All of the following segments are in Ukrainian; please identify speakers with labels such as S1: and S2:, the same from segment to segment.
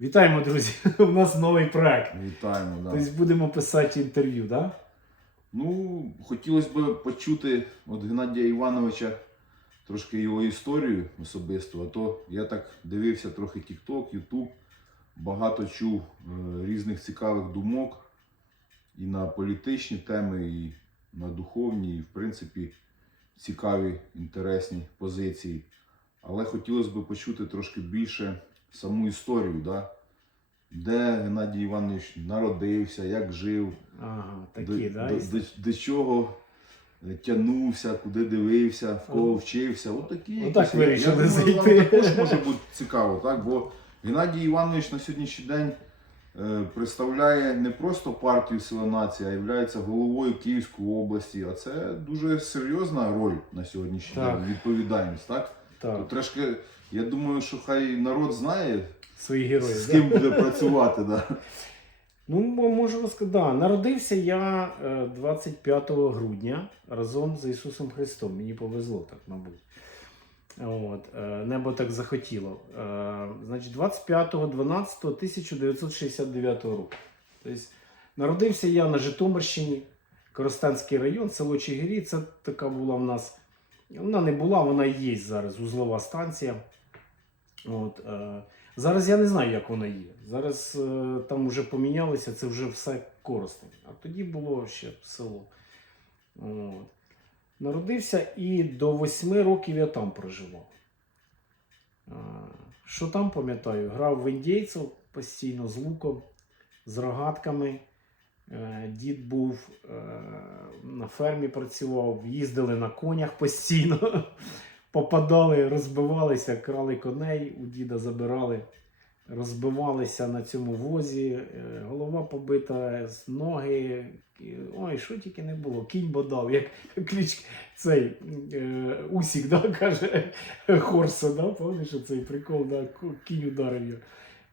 S1: Вітаємо, друзі! У нас новий проект.
S2: Вітаємо, да.
S1: Тобто будемо писати інтерв'ю, так?
S2: Ну, хотілося б почути від Геннадія Івановича трошки його історію особисту. А то я так дивився трохи TikTok, YouTube, багато чув е, різних цікавих думок і на політичні теми, і на духовні, і в принципі цікаві, інтересні позиції. Але хотілося б почути трошки більше саму історію, да? де Геннадій Іванович народився, як жив,
S1: Ага,
S2: до,
S1: да?
S2: до, до, до чого е, тягнувся, куди дивився, в кого вчився. От такі.
S1: Отак
S2: якісь.
S1: вирішили
S2: Я думаю, вам
S1: зайти.
S2: також може бути цікаво, так? Бо Геннадій Іванович на сьогоднішній день е, представляє не просто партію Сила Нація, а є головою Київської області. А це дуже серйозна роль на сьогоднішній
S1: Так.
S2: день, відповідальність, так?
S1: Так,
S2: трошки, я думаю, що хай народ знає,
S1: свої герої.
S2: з
S1: да?
S2: ким буде працювати. Да?
S1: Ну, м- можу розказати. Да, народився я е, 25 грудня разом з Ісусом Христом. Мені повезло так, мабуть. От, е, небо так захотіло. Е, значить, 25.12.1969 року. Тобто, народився я на Житомирщині, Коростенський район, село Чигирі. Це така була в нас. Вона не була, вона є зараз узлова станція. От, е, зараз я не знаю, як вона є. Зараз е, там вже помінялося, це вже все Коростень. А тоді було ще село. От. Народився і до восьми років я там проживав. А, Що там пам'ятаю? Грав в індійців постійно з луком, з рогатками. Е, Дід був е, на фермі працював, їздили на конях постійно, попадали, розбивалися, крали коней, у діда забирали, розбивалися на цьому возі, е, голова побита, ноги. Ой, що тільки не було, кінь бодав, як кліч цей Усік, да, каже Хорса, да, пам'ятаєш цей прикол, да, кінь ударив його.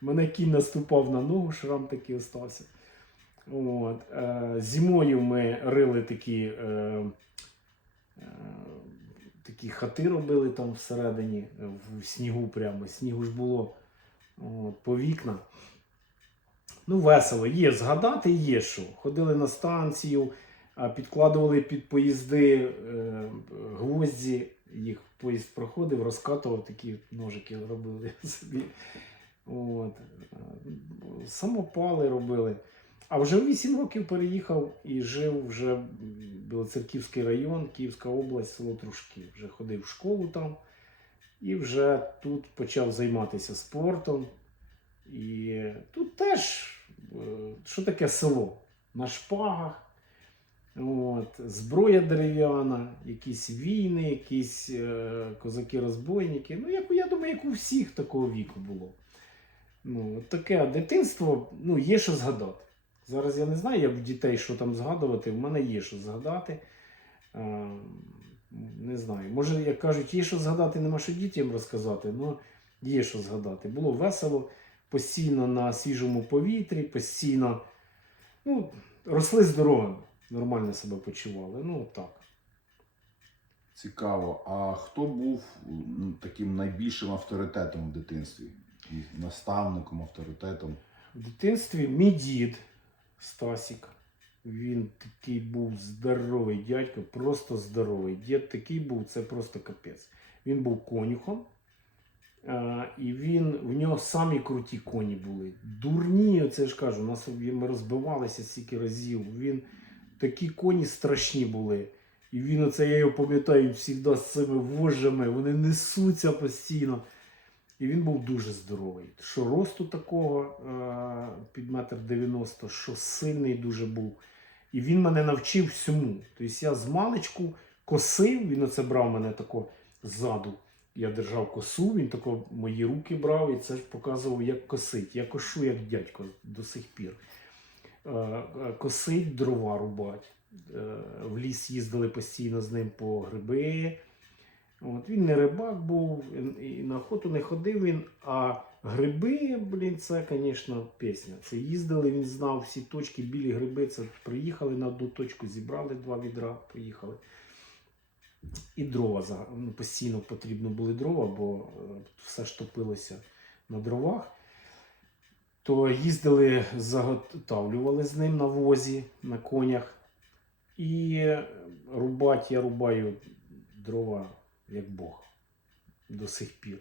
S1: Мене кінь наступав на ногу, шрам такий остався. От. Е, зимою ми рили такі, е, е, такі хати робили там всередині, в снігу прямо. Снігу ж було от, по вікна. Ну, весело, є згадати, є що. Ходили на станцію, підкладували під поїзди гвозді, їх поїзд проходив, розкатував такі ножики робили собі. От. Самопали робили. А вже в 8 років переїхав і жив вже Білоцерківський район, Київська область, село Трушки. Вже ходив в школу там і вже тут почав займатися спортом. І тут теж, е, що таке село? На шпагах, от, зброя дерев'яна, якісь війни, якісь е, козаки-розбойники. Ну, як, я думаю, як у всіх такого віку було. Ну, таке дитинство, ну, є що згадати. Зараз я не знаю, як в дітей, що там згадувати. В мене є що згадати. Е, не знаю. Може, як кажуть, є що згадати, нема що дітям розказати, але є що згадати. Було весело, постійно на свіжому повітрі, постійно ну, росли здоровими, нормально себе почували. Ну, так.
S2: Цікаво. А хто був м, таким найбільшим авторитетом в дитинстві? Наставником, авторитетом?
S1: В дитинстві мій дід Стасік. Він такий був здоровий дядько, просто здоровий. Дід такий був, це просто капець. Він був конюхом. А, і він, в нього самі круті коні були. Дурні, оце ж кажу, нас ми розбивалися стільки разів. Він такі коні страшні були. І він, оце я його пам'ятаю, завжди з цими вожжами, вони несуться постійно. І він був дуже здоровий. Що росту такого е, під метр дев'яносто, що сильний дуже був. І він мене навчив всьому. Тобто я з маличку косив, він оце брав мене тако ззаду. Я держав косу, він тако мої руки брав і це показував, як косить. Я кошу як дядько до сих пір. Е, е, Косить, дрова рубать. В ліс їздили постійно з ним по гриби. От, він не рибак був, і на охоту не ходив він, а гриби, блін, це, звісно, пісня. Це їздили, він знав всі точки, білі гриби. Це приїхали на одну точку, зібрали два відра, поїхали. І дрова ну, постійно потрібно були дрова, бо е, все ж топилося на дровах. то їздили, заготавлювали з ним на возі, на конях. І рубати я рубаю дрова як Бог до сих пір.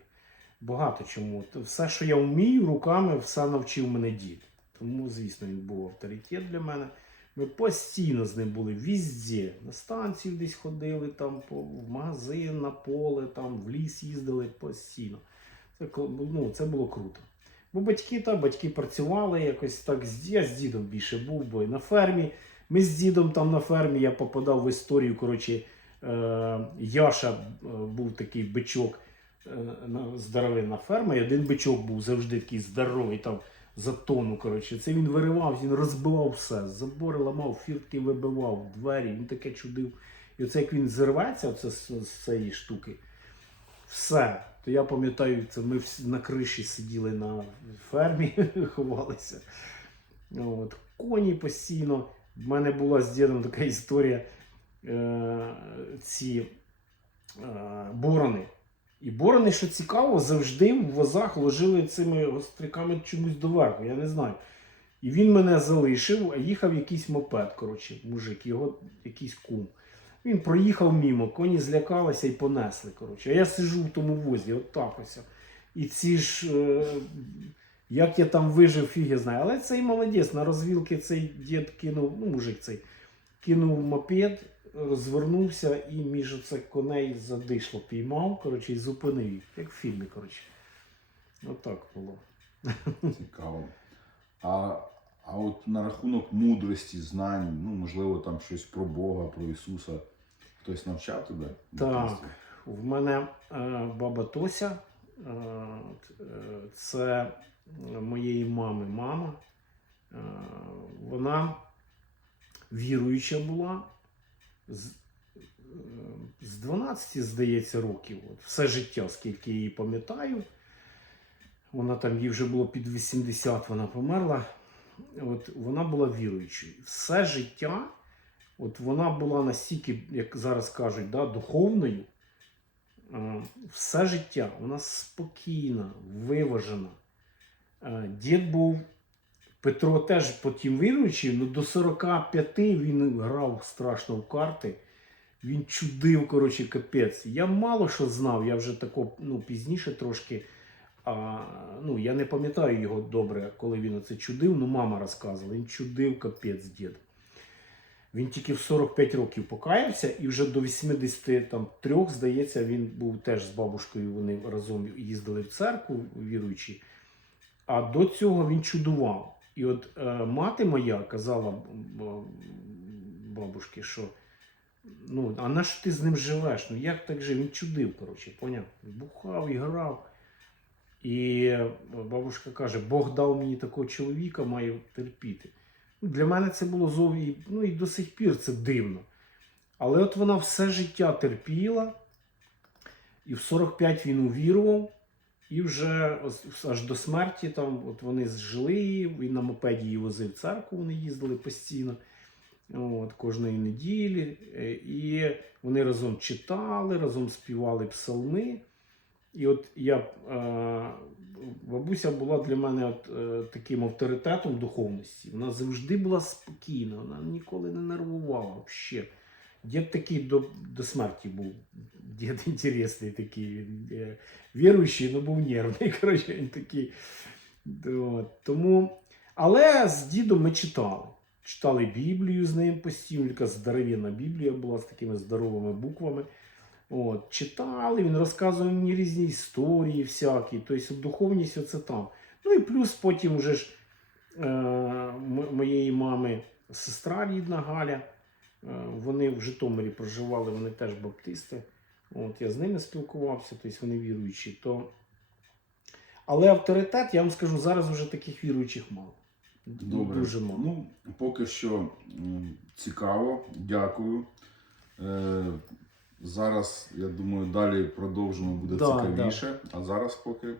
S1: Багато чому. Все, що я вмію руками, все навчив мене дід. Тому, звісно, він був авторитет для мене. Ми постійно з ним були візде. На станцію десь ходили, там, в магазин, на поле, там, в ліс їздили постійно. Це, ну, це було круто. Бо батьки та батьки працювали якось так. Я з дідом більше був, бо на фермі. Ми з дідом там на фермі я попадав в історію. Коротше, Яша е, був такий бичок е, на- здоровенна ферма, і один бичок був завжди такий здоровий там за тонну. Коротше. Це він виривав, він розбивав все. Забори ламав, фіртки вибивав, двері, він таке чудив. І оце як він зірветься оце з, цієї штуки, все. То я пам'ятаю, це ми на криші сиділи на фермі, ховалися. От. Коні постійно. В мене була з дідом така історія. Е, ці е, борони. І борони, що цікаво, завжди в возах ложили цими гостриками чомусь доверху. Я не знаю. І він мене залишив, а їхав якийсь мопед, коротше, мужик, його якийсь кум. Він проїхав мімо, коні злякалися і понесли. Коротше. А я сижу в тому возі, от так ось. І ці ж, е, як я там вижив, фіг я знаю. Але цей молодець, на розвілки цей дід кинув, ну, мужик цей, кинув мопед, розвернувся і між оце коней задишло, піймав, коротше, і зупинив їх. Як в фільмі, коротше. Отак було.
S2: Цікаво. А, а от на рахунок мудрості, знань, ну, можливо, там щось про Бога, про Ісуса. Хтось навчав тебе?
S1: Так. В мене е, баба Тося, е, е, це моєї мами мама. Е, вона віруюча була з, е, з 12, здається, років. От, все життя, скільки її пам'ятаю. Вона там їй вже було під 80, вона померла. От, вона була віруючою. Все життя, от вона була настільки, як зараз кажуть, да, духовною. Е, Все життя вона спокійна, виважена. Е, Дід був Петро теж потім віруючий, але до 45 він грав страшно в карти. Він чудив, коротше, капець. Я мало що знав, я вже тако, ну, пізніше трошки. А, ну, я не пам'ятаю його добре, коли він оце чудив, ну мама розказувала, він чудив капець дід. Він тільки в 45 років покаявся, і вже до 83, здається, він був теж з бабушкою, вони разом їздили в церкву віруючі. А до цього він чудував. І от е, мати моя казала б- бабушці, що ну, а на що ти з ним живеш? Ну як так же? Він чудив, коротше, поняв? Бухав грав. І е, бабушка каже: Бог дав мені такого чоловіка, маю терпіти. Ну, Для мене це було зовсім, ну і до сих пір це дивно. Але от вона все життя терпіла, і в 45 він увірував, і вже аж до смерті там, от вони жили, він на мопеді її возив церкву, вони їздили постійно. От, кожної неділі. Е, І вони разом читали, разом співали псалми. І от я, е, бабуся була для мене от, е, таким авторитетом духовності. Вона завжди була спокійна, вона ніколи не нервувала взагалі. Дід такий до, до смерті був. Дід інтересний такий. Він, е, віруючий, але був нервний. Коротше, він такий. От, тому... Але з дідом ми читали. Читали Біблію з ним постійно, така здоровенна Біблія була з такими здоровими буквами. От, читали, він розказував мені різні історії всякі, тобто духовність оце там. Ну і плюс потім вже ж е, моєї мами сестра рідна Галя, вони в Житомирі проживали, вони теж баптисти. От, я з ними спілкувався, тобто вони віруючі. То... Але авторитет, я вам скажу, зараз вже таких віруючих мало.
S2: Добре.
S1: Дуже мало.
S2: Ну, поки що цікаво, дякую. Е, зараз, я думаю, далі продовжимо буде
S1: Да,
S2: цікавіше. А зараз поки